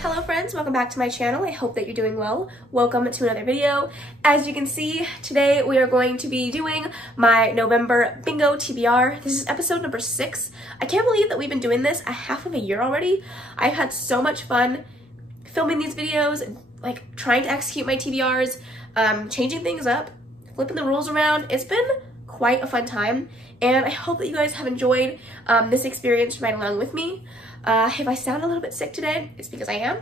Hello friends, welcome back to my channel. I hope that you're doing well. Welcome to another video. As you can see, today we are going to be doing my November bingo TBR. This is episode number 6. I can't believe that we've been doing this a half of a year already. I've had so much fun filming these videos, like trying to execute my TBRs, changing things up, flipping the rules around. It's been quite a fun time, and I hope that you guys have enjoyed this experience right along with me. If I sound a little bit sick today, it's because I am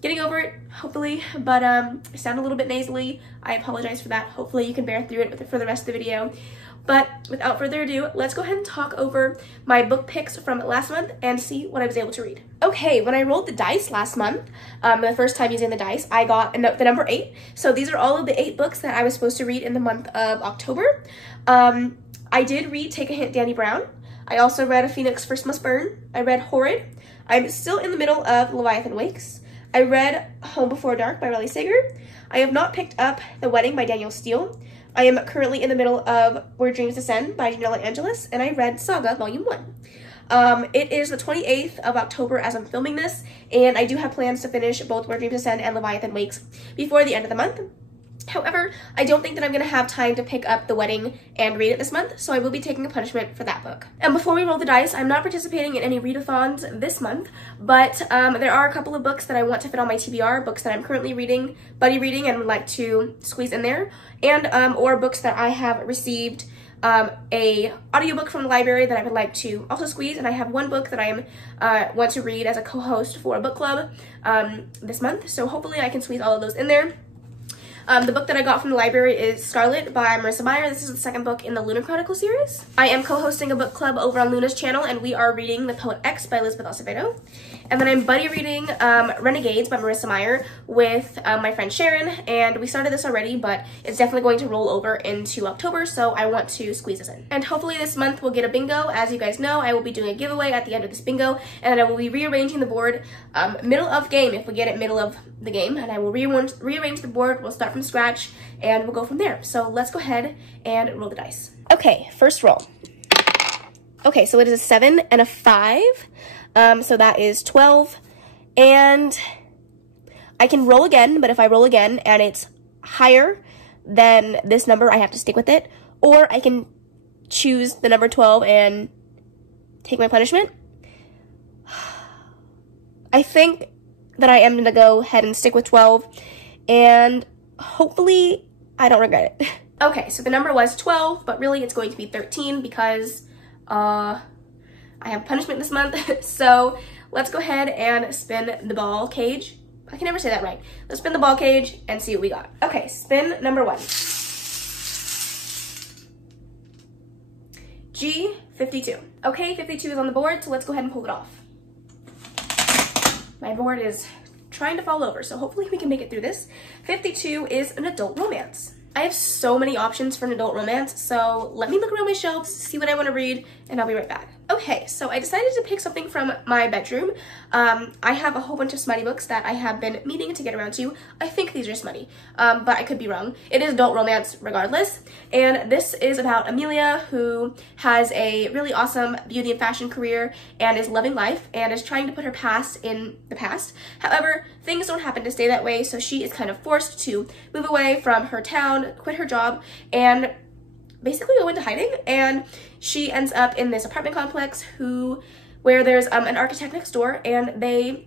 getting over it, hopefully, but I sound a little bit nasally. I apologize for that. Hopefully you can bear through it for the rest of the video. But without further ado, let's go ahead and talk over my book picks from last month and see what I was able to read. Okay, when I rolled the dice last month, the first time using the dice, I got the number 8. So these are all of the 8 books that I was supposed to read in the month of October. I did read Take a Hint, Danny Brown. I also read A Phoenix First Must Burn. I read Horrid. I'm still in the middle of Leviathan Wakes. I read Home Before Dark by Riley Sager. I have not picked up The Wedding by Daniel Steele. I am currently in the middle of Where Dreams Descend by Janella Angelis, and I read Saga Volume 1. It is the 28th of October as I'm filming this, and I do have plans to finish both Where Dreams Descend and Leviathan Wakes before the end of the month. However, I don't think that I'm going to have time to pick up The Wedding and read it this month, so I will be taking a punishment for that book. And before we roll the dice, I'm not participating in any readathons this month, but there are a couple of books that I want to fit on my TBR, books that I'm currently reading, buddy reading, and would like to squeeze in there, and or books that I have received a audiobook from the library that I would like to also squeeze, and I have one book that I want to read as a co-host for a book club this month, so hopefully I can squeeze all of those in there. The book that I got from the library is Scarlet by Marissa Meyer. This is the second book in the Luna Chronicle series. I am co-hosting a book club over on Luna's channel, and we are reading The Poet X by Elizabeth Acevedo. And then I'm buddy reading Renegades by Marissa Meyer with my friend Sharon, and we started this already, but it's definitely going to roll over into October, so I want to squeeze this in. And hopefully this month we'll get a bingo. As you guys know, I will be doing a giveaway at the end of this bingo, and then I will be rearranging the board middle of game if we get it middle of the game, and I will rearrange the board. We'll start from scratch, and we'll go from there. So let's go ahead and roll the dice. Okay, first roll. Okay, so it is a 7 and a 5. So that is 12, and I can roll again, but if I roll again and it's higher than this number, I have to stick with it, or I can choose the number 12 and take my punishment. I think that I am going to go ahead and stick with 12, and hopefully I don't regret it. Okay, so the number was 12, but really it's going to be 13 because I have punishment this month. So let's go ahead and spin the ball cage. I can never say that right. Let's spin the ball cage and see what we got. Okay, spin number 1. G, 52. Okay, 52 is on the board, so let's go ahead and pull it off. My board is trying to fall over, so hopefully we can make it through this. 52 is an adult romance. I have so many options for an adult romance, so let me look around my shelves, see what I want to read, and I'll be right back. Okay, so I decided to pick something from my bedroom. I have a whole bunch of smutty books that I have been meaning to get around to. I think these are smutty, but I could be wrong. It is adult romance regardless, and this is about Amelia, who has a really awesome beauty and fashion career and is loving life and is trying to put her past in the past. However, things don't happen to stay that way, so she is kind of forced to move away from her town, quit her job, and basically go into hiding, and she ends up in this apartment complex where there's an architect next door, and they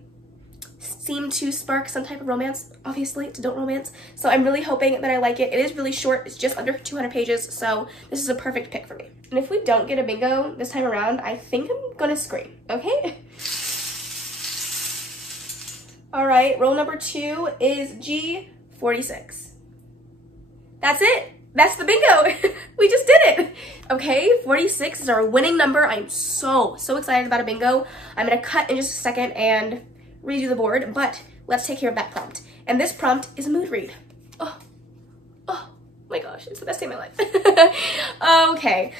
seem to spark some type of romance. Obviously, it's adult romance, so I'm really hoping that I like it. It is really short. It's just under 200 pages, so this is a perfect pick for me. And if we don't get a bingo this time around, I think I'm gonna scream, okay? All right, roll number 2 is G46. That's it. That's the bingo. We just did it. Okay, 46 is our winning number. I'm so excited about a bingo. I'm gonna cut in just a second and redo the board, but let's take care of that prompt. And this prompt is a mood read. Oh my gosh, it's the best day of my life. Okay,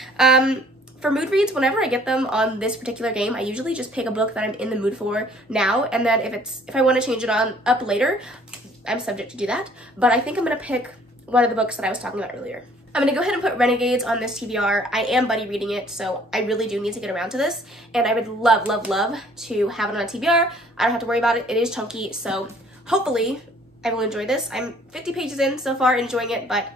for mood reads, whenever I get them on this particular game, I usually just pick a book that I'm in the mood for now, and then if I want to change it up later, I'm subject to do that. But I think I'm gonna pick one of the books that I was talking about earlier. I'm gonna go ahead and put Renegades on this TBR. I am buddy reading it, so I really do need to get around to this. And I would love, love, love to have it on a TBR. I don't have to worry about it. It is chunky, so hopefully I will enjoy this. I'm 50 pages in so far, enjoying it, but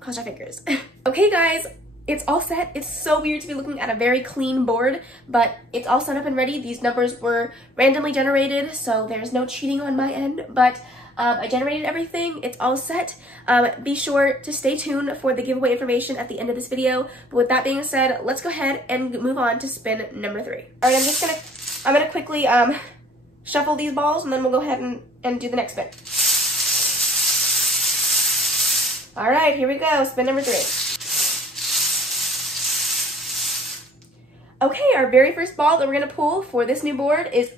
cross our fingers. Okay, guys, it's all set. It's so weird to be looking at a very clean board, but it's all set up and ready. These numbers were randomly generated, so there's no cheating on my end, but I generated everything. It's all set. Be sure to stay tuned for the giveaway information at the end of this video. But with that being said, let's go ahead and move on to spin number 3. All right, I'm gonna quickly shuffle these balls, and then we'll go ahead and do the next spin. All right, here we go, spin number 3. Okay, our very first ball that we're gonna pull for this new board is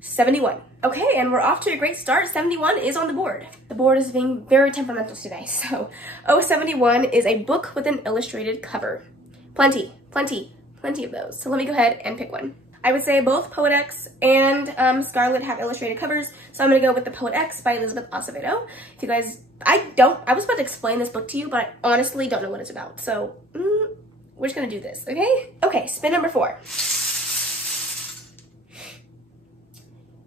71. Okay, and we're off to a great start. 71 is on the board. The board is being very temperamental today. So 71 is a book with an illustrated cover. Plenty of those. So let me go ahead and pick one. I would say both Poet X and Scarlet have illustrated covers. So I'm gonna go with the Poet X by Elizabeth Acevedo. If you guys, I was about to explain this book to you, but I honestly don't know what it's about. So we're just gonna do this, okay? Okay, spin number 4.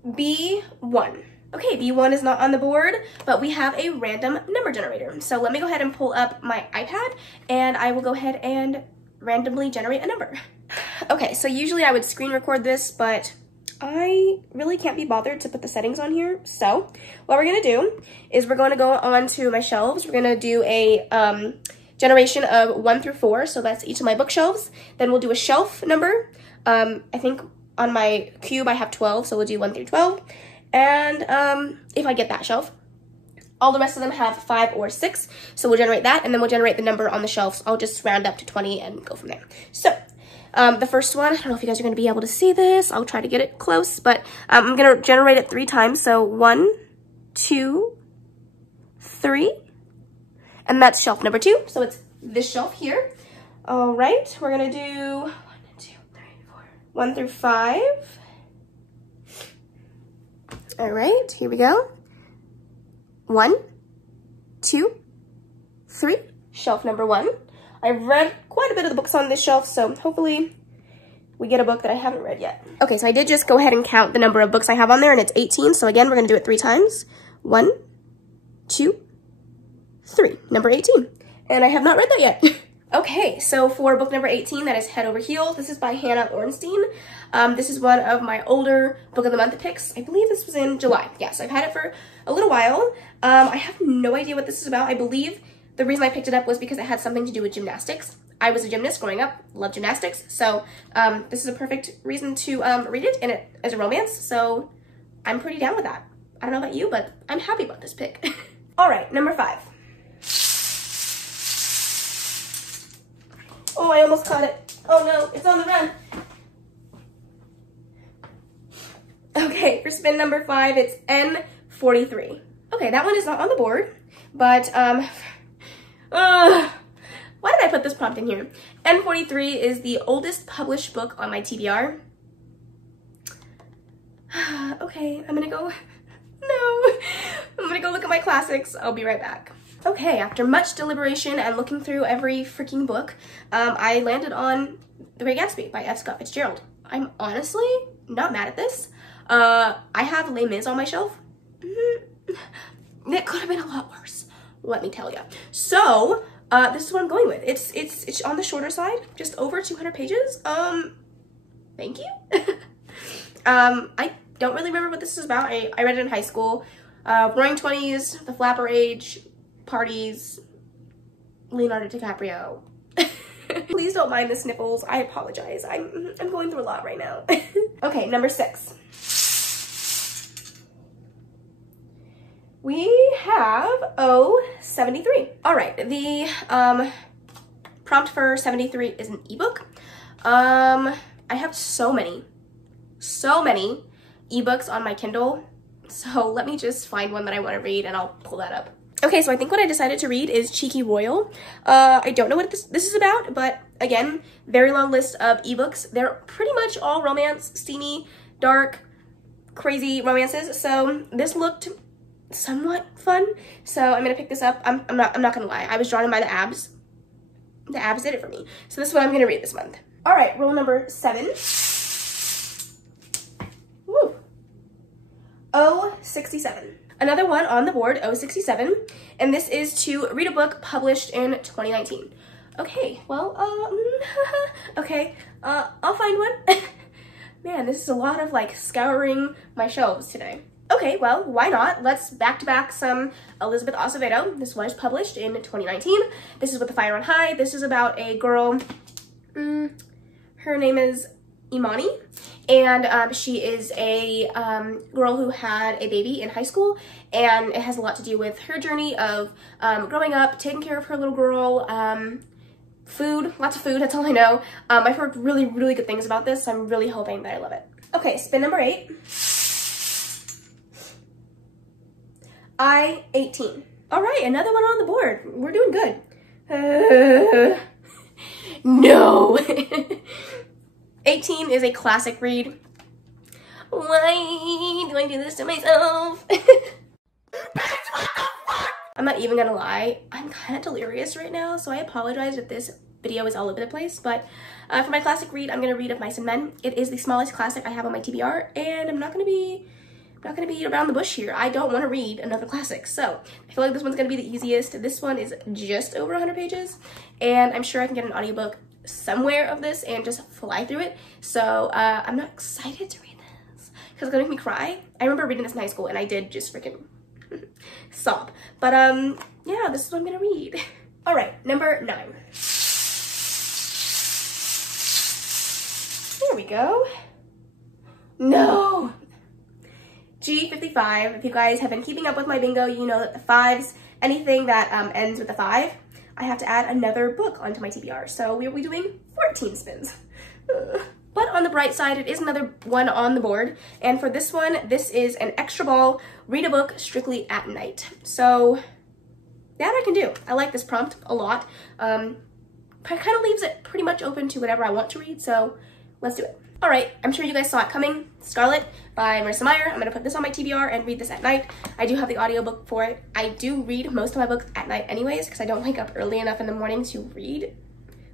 B1. Okay, B1 is not on the board, but we have a random number generator. So let me go ahead and pull up my iPad, and I will go ahead and randomly generate a number. Okay, so usually I would screen record this, but I really can't be bothered to put the settings on here. So what we're gonna do is we're gonna go on to my shelves. We're gonna do a generation of 1 through 4, so that's each of my bookshelves. Then we'll do a shelf number. I think on my cube I have 12, so we'll do 1 through 12. And if I get that shelf, all the rest of them have 5 or 6, so we'll generate that, and then we'll generate the number on the shelves. I'll just round up to 20 and go from there. So the first one, I don't know if you guys are going to be able to see this. I'll try to get it close, but I'm going to generate it 3 times. So 1, 2, 3, and that's shelf number 2. So it's this shelf here. All right, we're going to do 1, 2, 3, 4, 1 through 5. All right, here we go. 1, 2, 3, shelf number 1. I've read quite a bit of the books on this shelf, so hopefully we get a book that I haven't read yet. Okay, so I did just go ahead and count the number of books I have on there, and it's 18. So again, we're gonna do it 3 times. 1, 2, 3, number 18. And I have not read that yet. Okay, so for book number 18, that is Head Over Heels. This is by Hannah Ornstein. This is one of my older Book of the Month picks. I believe this was in July. Yes, I've had it for a little while. I have no idea what this is about. I believe the reason I picked it up was because it had something to do with gymnastics. I was a gymnast growing up, loved gymnastics. So this is a perfect reason to read it, and it is a romance. So I'm pretty down with that. I don't know about you, but I'm happy about this pick. All right, number 5. Oh, I almost caught it. Oh no, it's on the run. Okay, for spin number 5, it's N43. Okay, that one is not on the board, but why did I put this prompt in here? N43 is the oldest published book on my TBR. Okay, I'm gonna go look at my classics. I'll be right back. Okay, after much deliberation and looking through every freaking book, I landed on The Great Gatsby by F. Scott Fitzgerald. I'm honestly not mad at this. I have Les Mis on my shelf. It could have been a lot worse, let me tell you. So, this is what I'm going with. It's on the shorter side, just over 200 pages. Thank you. I don't really remember what this is about. I read it in high school. Roaring 20s, the flapper age, parties, Leonardo DiCaprio. Please don't mind the sniffles. I apologize. I'm going through a lot right now. Okay, number 6. We have 73. All right, the prompt for 73 is an ebook. I have so many ebooks on my Kindle. So let me just find one that I want to read and I'll pull that up. Okay, so I think what I decided to read is Cheeky Royal. I don't know what this is about, but again, very long list of ebooks. They're pretty much all romance, steamy, dark, crazy romances. So this looked somewhat fun. So I'm gonna pick this up. I'm not gonna lie. I was drawn in by the abs. the abs did it for me. So this is what I'm gonna read this month. All right, rule number 7. Woo. 067. Another one on the board, 067, and this is to read a book published in 2019. Okay, well, okay, I'll find one. Man, this is a lot of like scouring my shelves today. Okay, well, why not? Let's back-to-back some Elizabeth Acevedo. This was published in 2019. This is With the Fire on High. This is about a girl, her name is Imani, and she is a girl who had a baby in high school, and it has a lot to do with her journey of growing up, taking care of her little girl, food, lots of food, that's all I know. I've heard really, really good things about this, so I'm really hoping that I love it. Okay, spin number 8. I-18. All right, another one on the board. We're doing good. No. 18 is a classic read. Why do I do this to myself? I'm not even gonna lie, I'm kind of delirious right now, so I apologize if this video is all over the place, but for my classic read, I'm gonna read Of Mice and Men. It is the smallest classic I have on my TBR, and I'm not gonna be around the bush here. I don't want to read another classic, so I feel like this one's gonna be the easiest. This one is just over 100 pages, and I'm sure I can get an audiobook somewhere of this and just fly through it. So I'm not excited to read this because it's gonna make me cry. I remember reading this in high school, and I did just freaking sob. But yeah, this is what I'm gonna read. All right, number 9. There we go. No. G55. If you guys have been keeping up with my bingo, you know that the 5s, anything that ends with a 5, I have to add another book onto my TBR. So we will be doing 14 spins. But on the bright side, it is another one on the board. And for this one, this is an extra ball, read a book strictly at night. So that I can do. I like this prompt a lot. Kind of leaves it pretty much open to whatever I want to read. So let's do it. All right, I'm sure you guys saw it coming. Scarlet by Marissa Meyer. I'm gonna put this on my TBR and read this at night. I do have the audiobook for it. I do read most of my books at night anyways because I don't wake up early enough in the morning to read.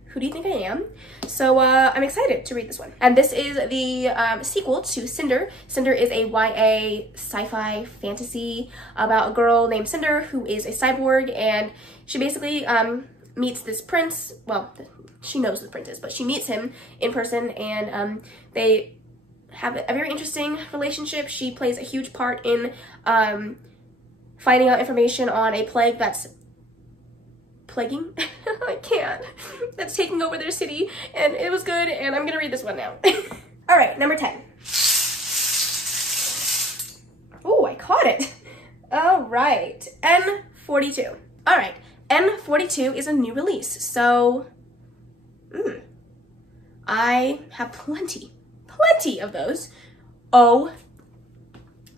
Who do you think I am? So I'm excited to read this one. And this is the sequel to Cinder. Cinder is a YA sci-fi fantasy about a girl named Cinder who is a cyborg, and she basically meets this prince. Well, she knows who the prince is, but she meets him in person, and they have a very interesting relationship. She plays a huge part in finding out information on a plague that's plaguing? I can't. That's taking over their city, and it was good, and I'm gonna read this one now. All right, number 10. Oh, I caught it. All right, N42. All right, N42 is a new release, so I have plenty of those. Oh,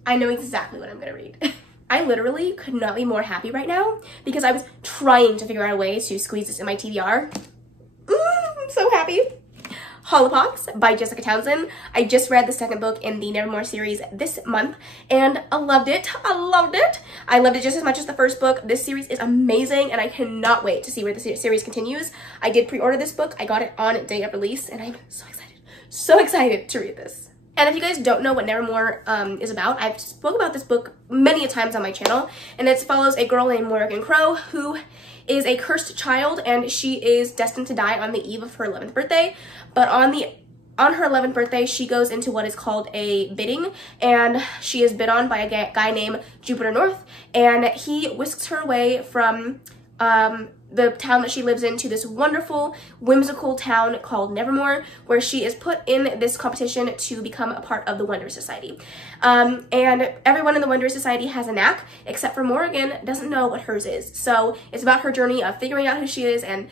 I know exactly what I'm gonna read. I literally could not be more happy right now because I was trying to figure out a way to squeeze this in my TBR. I'm so happy. Holopox by Jessica Townsend. I just read the second book in the Nevermore series this month, and I loved it. I loved it. I loved it just as much as the first book. This series is amazing, and I cannot wait to see where the series continues. I did pre-order this book. I got it on day of release, and I'm so excited to read this. And if you guys don't know what Nevermore is about, I've spoke about this book many a times on my channel, and it follows a girl named Morrigan Crow who is a cursed child, and she is destined to die on the eve of her 11th birthday. But on her 11th birthday, she goes into what is called a bidding, and she is bid on by a guy named Jupiter North, and he whisks her away from the town that she lives in to this wonderful, whimsical town called Nevermore, where she is put in this competition to become a part of the Wonder Society. And everyone in the Wonder Society has a knack, except for Morrigan doesn't know what hers is. So it's about her journey of figuring out who she is, and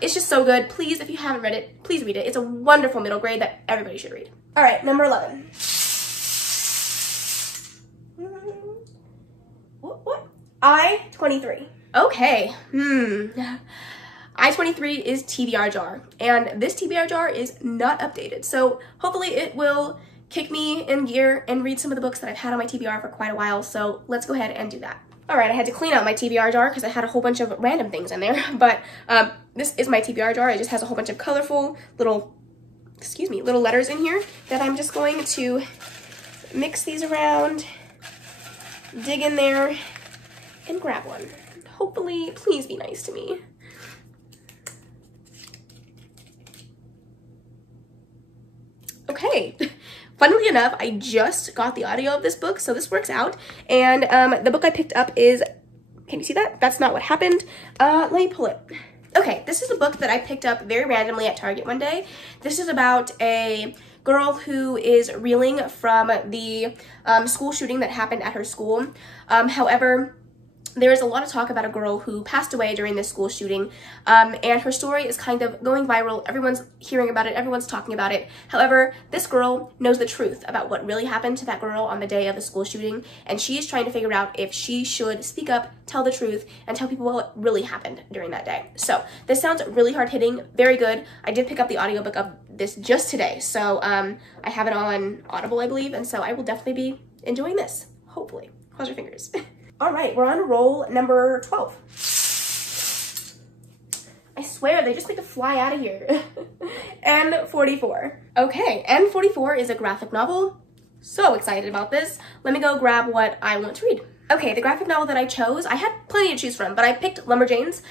it's just so good. Please, if you haven't read it, please read it. It's a wonderful middle grade that everybody should read. All right, number 11. What? I-23. Okay, I-23 is TBR Jar, and this TBR Jar is not updated, so hopefully it will kick me in gear and read some of the books that I've had on my TBR for quite a while, so let's go ahead and do that. All right, I had to clean out my TBR jar because I had a whole bunch of random things in there, but this is my TBR jar. It just has a whole bunch of colorful little, little letters in here that I'm just going to mix these around, dig in there, and grab one. Hopefully, please be nice to me. Okay. Funnily enough, I just got the audio of this book, so this works out. And the book I picked up is, can you see that? That's Not What Happened. Let me pull it. Okay, this is a book that I picked up very randomly at Target one day. This is about a girl who is reeling from the school shooting that happened at her school. However, there is a lot of talk about a girl who passed away during this school shooting, and her story is kind of going viral. Everyone's hearing about it, everyone's talking about it. However, this girl knows the truth about what really happened to that girl on the day of the school shooting, and she is trying to figure out if she should speak up, tell the truth, and tell people what really happened during that day. So this sounds really hard-hitting, very good. I did pick up the audiobook of this just today, so I have it on Audible, I believe, and so I will definitely be enjoying this, hopefully. Cross your fingers. All right, we're on roll number 12. I swear, they just like to fly out of here. N44. Okay, N44 is a graphic novel. So excited about this. Let me go grab what I want to read. Okay, the graphic novel that I chose, I had plenty to choose from, but I picked Lumberjanes.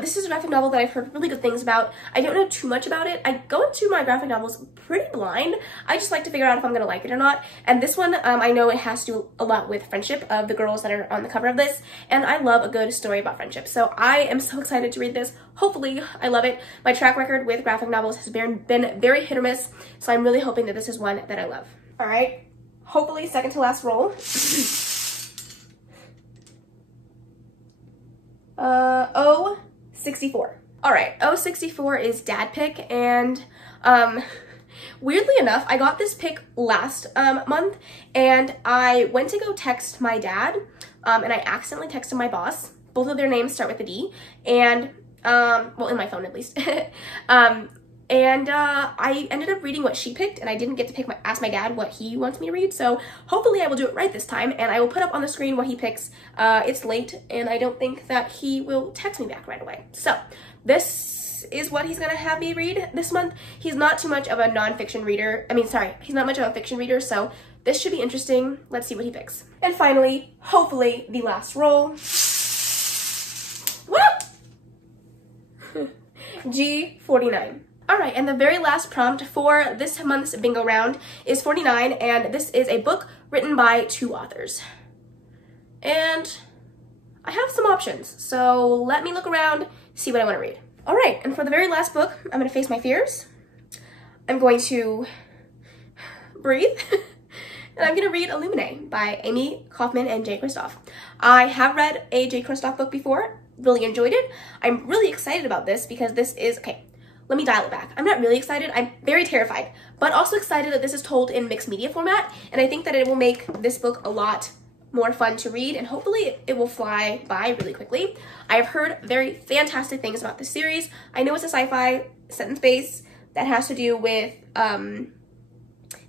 This is a graphic novel that I've heard really good things about. I don't know too much about it. I go into my graphic novels pretty blind. I just like to figure out if I'm gonna like it or not. And this one, I know it has to do a lot with friendship of the girls that are on the cover of this, and I love a good story about friendship. So I am so excited to read this. Hopefully, I love it. My track record with graphic novels has been very hit or miss, so I'm really hoping that this is one that I love. All right, hopefully second to last roll. O64. All right, O64 is dad pick, and weirdly enough, I got this pick last month, and I went to go text my dad, and I accidentally texted my boss. Both of their names start with a D, and well, in my phone at least. I ended up reading what she picked, and I didn't get to ask my dad what he wants me to read, so hopefully I will do it right this time, and I will put up on the screen what he picks. It's late, and I don't think that he will text me back right away. So, this is what he's gonna have me read this month. He's not too much of a nonfiction reader. He's not much of a fiction reader, so this should be interesting. Let's see what he picks. And finally, hopefully, the last roll. Woo! G49. All right, and the very last prompt for this month's bingo round is 49, and this is a book written by 2 authors. And I have some options, so let me look around, see what I want to read. All right, and for the very last book, I'm going to face my fears. I'm going to breathe, and I'm going to read Illuminae by Amy Kaufman and Jay Kristoff. I have read a Jay Kristoff book before, really enjoyed it. I'm really excited about this because this is, okay, let me dial it back. I'm not really excited, I'm very terrified, but also excited that this is told in mixed media format, and I think that it will make this book a lot more fun to read, and hopefully it will fly by really quickly. I have heard very fantastic things about this series. I know it's a sci-fi set in space that has to do with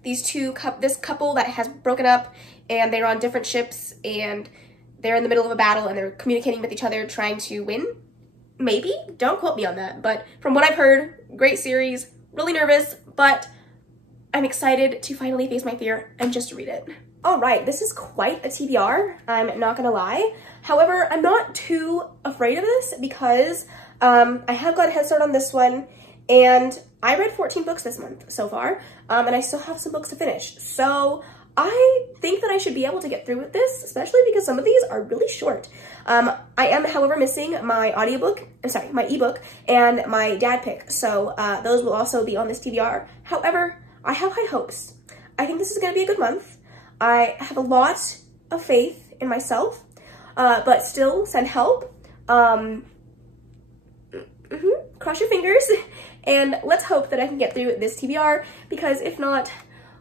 this couple that has broken up, and they're on different ships, and they're in the middle of a battle, and they're communicating with each other, trying to win. Maybe, don't quote me on that, but from what I've heard, great series, really nervous, but I'm excited to finally face my fear and just read it. All right, this is quite a TBR, I'm not gonna lie. However, I'm not too afraid of this because I have got a head start on this one, and I read 14 books this month so far, and I still have some books to finish. So I think that I should be able to get through with this, especially because some of these are really short. I am, however, missing my my ebook and my dad pick, so those will also be on this TBR. However, I have high hopes. I think this is going to be a good month. I have a lot of faith in myself, but still send help. Cross your fingers, and let's hope that I can get through this TBR, because if not,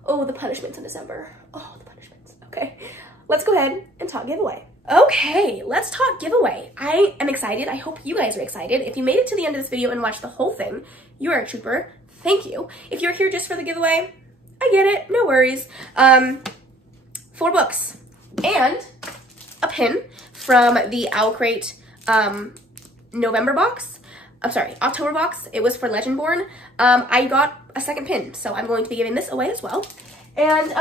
oh, the punishments in December. Oh, the punishments. Okay, let's go ahead and talk giveaway. Okay, let's talk giveaway. I am excited. I hope you guys are excited. If you made it to the end of this video and watched the whole thing, you are a trooper. Thank you. If you're here just for the giveaway, I get it. No worries. 4 books and a pin from the Owl Crate November box. I'm sorry, October box. It was for Legendborn. I got a second pin, so I'm going to be giving this away as well. And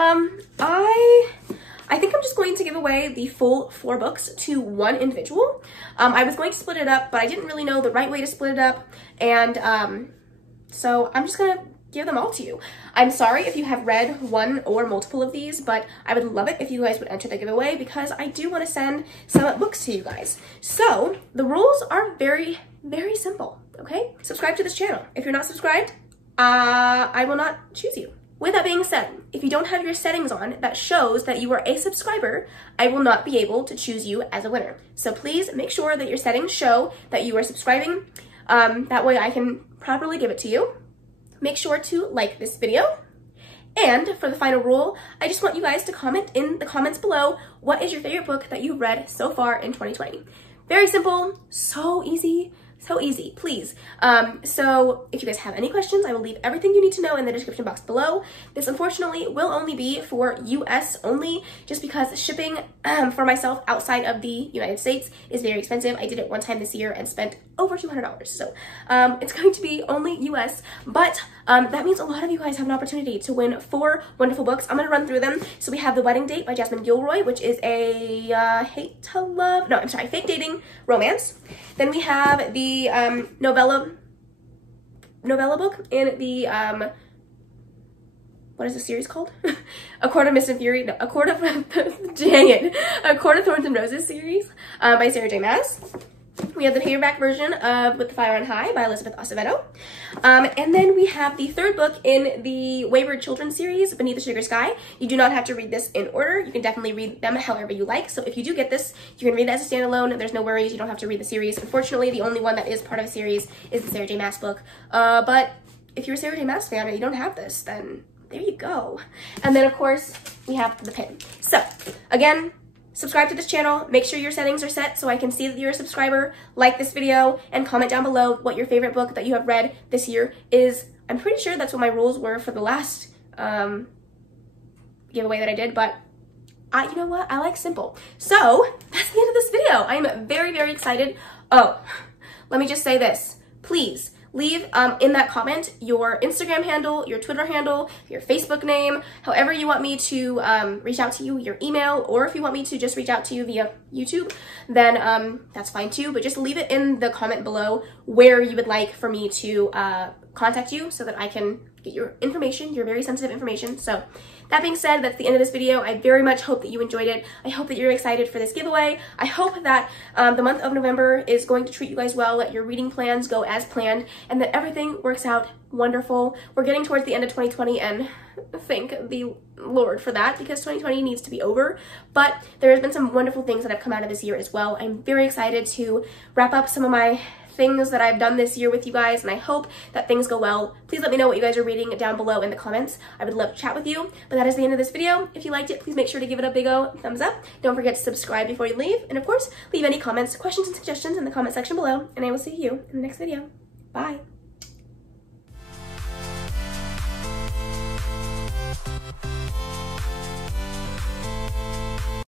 I think I'm just going to give away the full 4 books to one individual. I was going to split it up, but I didn't really know the right way to split it up. And so I'm just gonna give them all to you. I'm sorry if you have read one or multiple of these, but I would love it if you guys would enter the giveaway because I do want to send some books to you guys. So the rules are very, very simple, okay? Subscribe to this channel. If you're not subscribed, I will not choose you. With that being said, if you don't have your settings on that shows that you are a subscriber, I will not be able to choose you as a winner. So please make sure that your settings show that you are subscribing. That way I can properly give it to you. Make sure to like this video. And for the final rule, I just want you guys to comment in the comments below, what is your favorite book that you've read so far in 2020? Very simple, so easy, please. So if you guys have any questions, I will leave everything you need to know in the description box below. This unfortunately will only be for US only, just because shipping for myself outside of the United States is very expensive. I did it one time this year and spent over $200. So it's going to be only US, but that means a lot of you guys have an opportunity to win 4 wonderful books. I'm gonna run through them. So we have The Wedding Date by Jasmine Gilroy, which is a fake dating romance. Then we have the novella book in the what is the series called? A Court of Mist and Fury. No, A Court of A Court of Thorns and Roses series by Sarah J. Maas. We have the paperback version of With the Fire on High by Elizabeth Acevedo. And then we have the 3rd book in the Wayward Children series, Beneath the Sugar Sky. You do not have to read this in order. You can definitely read them however you like. So if you do get this, you can read that as a standalone. There's no worries. You don't have to read the series. Unfortunately, the only one that is part of a series is the Sarah J. Maas book. But if you're a Sarah J. Maas fan and you don't have this, then there you go. And then, of course, we have the pin. So, again, subscribe to this channel, make sure your settings are set so I can see that you're a subscriber, like this video, and comment down below what your favorite book that you have read this year is. I'm pretty sure that's what my rules were for the last giveaway that I did, but you know what? I like simple. So, that's the end of this video. I'm very, very excited. Oh, let me just say this. Please, leave in that comment your Instagram handle, your Twitter handle, your Facebook name, however you want me to reach out to you, your email, or if you want me to just reach out to you via YouTube, then that's fine too. But just leave it in the comment below where you would like for me to contact you so that I can get your information, your very sensitive information. So that being said, that's the end of this video. I very much hope that you enjoyed it. I hope that you're excited for this giveaway. I hope that the month of November is going to treat you guys well, that your reading plans go as planned, and that everything works out wonderful. We're getting towards the end of 2020, and thank the Lord for that, because 2020 needs to be over. But there has been some wonderful things that have come out of this year as well. I'm very excited to wrap up some of my things that I've done this year with you guys, and I hope that things go well. Please let me know what you guys are reading down below in the comments. I would love to chat with you. But that is the end of this video. If you liked it, please make sure to give it a big thumbs up. Don't forget to subscribe before you leave. And of course, leave any comments, questions, and suggestions in the comment section below. And I will see you in the next video. Bye.